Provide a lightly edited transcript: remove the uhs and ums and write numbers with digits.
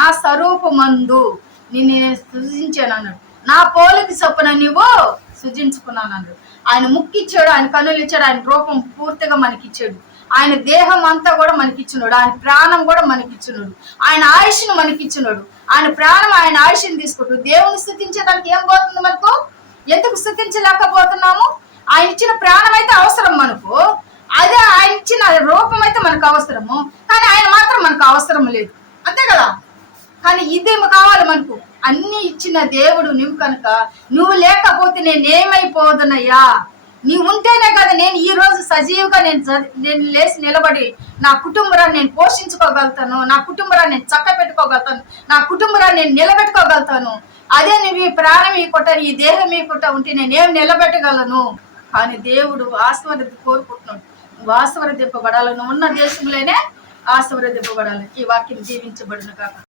నా స్వరూపమందు నిన్ను నేను సృజించాను అన్నాడు. నా పోలిక చొప్పున నువ్వు సృజించుకున్నాను అన్నాడు. ఆయన ముక్కిచ్చాడు, ఆయన కన్నులు ఇచ్చాడు, ఆయన రూపం పూర్తిగా మనకిచ్చాడు, ఆయన దేహం అంతా కూడా మనకిచ్చినాడు, ఆయన ప్రాణం కూడా మనకిచ్చినాడు, ఆయన ఆయుష్ను మనకిచ్చినాడు. ఆయన ప్రాణం ఆయన ఆయుష్ని తీసుకుంటాడు. దేవుని స్తుతించడానికి ఏం పోతుంది మనకు? ఎందుకు స్తుతించలేకపోతున్నాము? ఆయన ఇచ్చిన ప్రాణం అయితే అవసరం మనకు, అదే ఆయన ఇచ్చిన రూపం అయితే మనకు అవసరము, కానీ ఆయన మాత్రం మనకు అవసరం లేదు, అంతే కదా. కానీ ఇదేమో కావాలి మనకు. అన్ని ఇచ్చిన దేవుడు నువ్వు కనుక, నువ్వు లేకపోతే నేనేమైపోదునయ్యా. నీవు ఉంటేనే కదా నేను ఈ రోజు సజీవుగా నేను లేచి నిలబడి నా కుటుంబరాన్ని నేను పోషించుకోగలుగుతాను, నా కుటుంబరాన్ని నేను చక్క పెట్టుకోగలుగుతాను, నా కుటుంబరాన్ని నేను నిలబెట్టుకోగలుగుతాను. అదే నువ్వు ఈ ప్రాణం ఈ కుట్ట, ఈ దేహం ఈ కుట్ట ఉంటే నేనేం నిలబెట్టగలను? కానీ దేవుడు కోరుకుంటున్నాడు, నువ్వు ఆశీర్వదింపబడాలి, నువ్వు ఉన్న దేశంలోనే ఆశీర్వదింపబడాలి. ఈ వాక్యం దీవించబడును కాక.